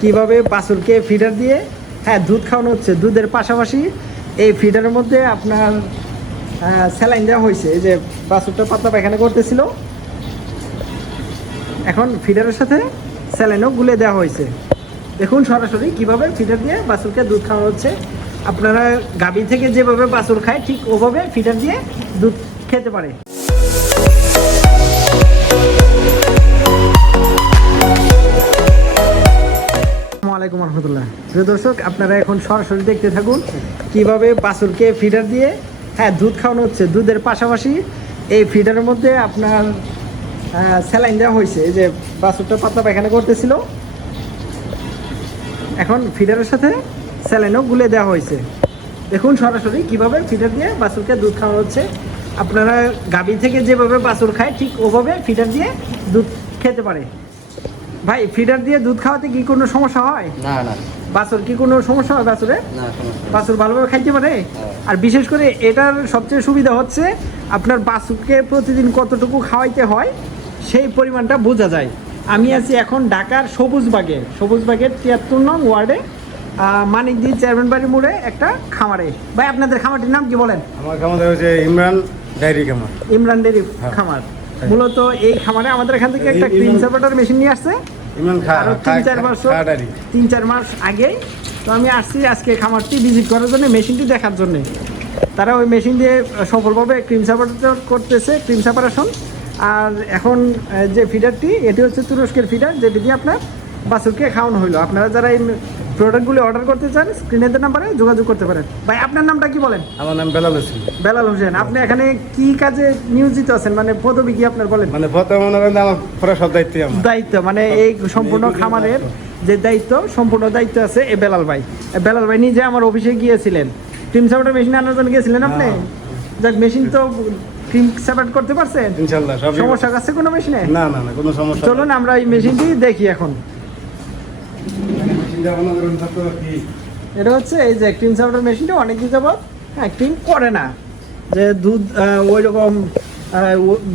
কীভাবে বাছুরকে ফিডার দিয়ে হ্যাঁ দুধ খাওয়ানো হচ্ছে। দুধের পাশাপাশি এই ফিডারের মধ্যে আপনার স্যালাইন দেওয়া হয়েছে। যে বাছুরটা পাতলা পায়খানা করতেছিল। এখন ফিডারের সাথে স্যালাইনও গুলে দেওয়া হয়েছে। দেখুন সরাসরি কীভাবে ফিডার দিয়ে বাছুরকে দুধ খাওয়ানো হচ্ছে। আপনারা গাভী থেকে যেভাবে বাছুর খায়, ঠিক ওভাবে ফিডার দিয়ে দুধ খেতে পারে। প্রিয় দর্শক, আপনারা এখন সরাসরি দেখতে থাকুন কীভাবে বাছুরকে ফিডার দিয়ে হ্যাঁ দুধ খাওয়ানো হচ্ছে। দুধের পাশাপাশি এই ফিডারের মধ্যে আপনার স্যালাইন দেওয়া হয়েছে। যে বাছুরটা পাতলা পায়খানা করতেছিল। এখন ফিডারের সাথে স্যালাইনও গুলে দেওয়া হয়েছে। দেখুন সরাসরি কীভাবে ফিডার দিয়ে বাছুরকে দুধ খাওয়ানো হচ্ছে। আপনারা গাভী থেকে যেভাবে বাছুর খায়, ঠিক ওভাবে ফিডার দিয়ে দুধ খেতে পারে। ভাই ফিডার দিয়ে দুধ খাওয়াতে কি কোনো সমস্যা হয়? না না। বাছুর কি কোনো সমস্যা হয় বাছুরে? না সমস্যা বাছুর ভালোভাবে খাইতে পারে? আর বিশেষ করে এটার সবচেয়ে সুবিধা হচ্ছে আপনার বাছুরকে প্রতিদিন কতটুকু খাওয়াইতে হয় সেই পরিমাণটা বোঝা যায়। আমি আছি এখন ঢাকার সবুজবাগে। সবুজবাগের তিয়াত্তর নং ওয়ার্ডে মানিকদি চেয়ারম্যান বাড়ির মোড়ে একটা খামারে। ভাই আপনাদের খামারটির নাম কি বলেন? আমার খামার হচ্ছে ইমরান ডায়েরি খামার। ইমরান ডেরি হ্যাঁ। খামার। মূলত এই খামারে আমাদের এখান থেকে একটা ক্রিম সেপারেটর মেশিন নিয়ে আসছে। তিন চার ডায়েরি তিন চার মাস আগেই তো আমি আসছি আজকে খামারটি ভিজিট করার জন্য মেশিনটি দেখার জন্য। তারা ওই মেশিন দিয়ে সফলভাবে ক্রিম সাপারেশন করতেছে ক্রিম সাপারেশন। আর এখন যে ফিডারটি এটি হচ্ছে তুরস্কের ফিডার যেটি দিয়ে আপনার বাছুরকে খাওয়ানো হলো আপনারা যারা এই প্রোডাক্টগুলি অর্ডার করতে চান স্ক্রিনের নাম্বারে যোগাযোগ করতে পারেন। ভাই আপনার নামটা কি বলেন? আমার নাম বেলাল হোসেন। বেলাল হোসেন আপনি এখানে কি কাজে নিয়োজিত আছেন? মানে পদবি কি আপনার বলেন? মানে প্রথম মনে করেন আমার পুরো সব দায়িত্বই আমার। দায়িত্ব মানে এই সম্পূর্ণ খামারের যে দায়িত্ব সম্পূর্ণ দায়িত্ব আছে এ বেলাল ভাই। বেলাল ভাই নিজে আমার অফিসে গিয়েছিলেন। ক্রিম সাপার মেশিন আনার জন্য গিয়েছিলেন আপনি। যাক মেশিন তো ক্রিম সাপার করতে পারছেন। ইনশাল্লাহ সমস্যা আছে কোনো মেশিনে না না না কোনো সমস্যা চলুন আমরা এই মেশিনটি দেখি এখন চিন্তা ভাবনা করুন সব তো কি এটা হচ্ছে এই যে ক্রিম সাপার মেশিনটা, অনেক দিন যাবত হ্যাঁ ক্রিম করে না। যে দুধ ওই রকম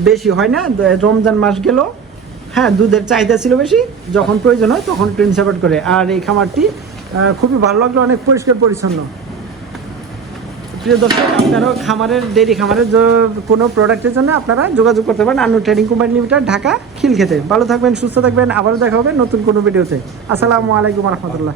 বেশি হয় না রমজান মাস গেল। হ্যাঁ দুধের চাহিদা ছিল বেশি, যখন প্রয়োজন হয় তখন ক্রিম সাপোর্ট করে। আর এই খামারটি খুবই ভালো লাগল, অনেক পরিষ্কার পরিচ্ছন্ন। প্রিয় দর্শক, আপনারাও খামারের ডেরি খামারের কোনো প্রোডাক্টের জন্য আপনারা যোগাযোগ করতে পারেন Anu trading company limited, Dhaka খেতে ভালো থাকবেন, সুস্থ থাকবেন, আবারও দেখা হবে নতুন কোনো ভিডিওতে। আসসালামু আলাইকুম রহমতুল্লাহ।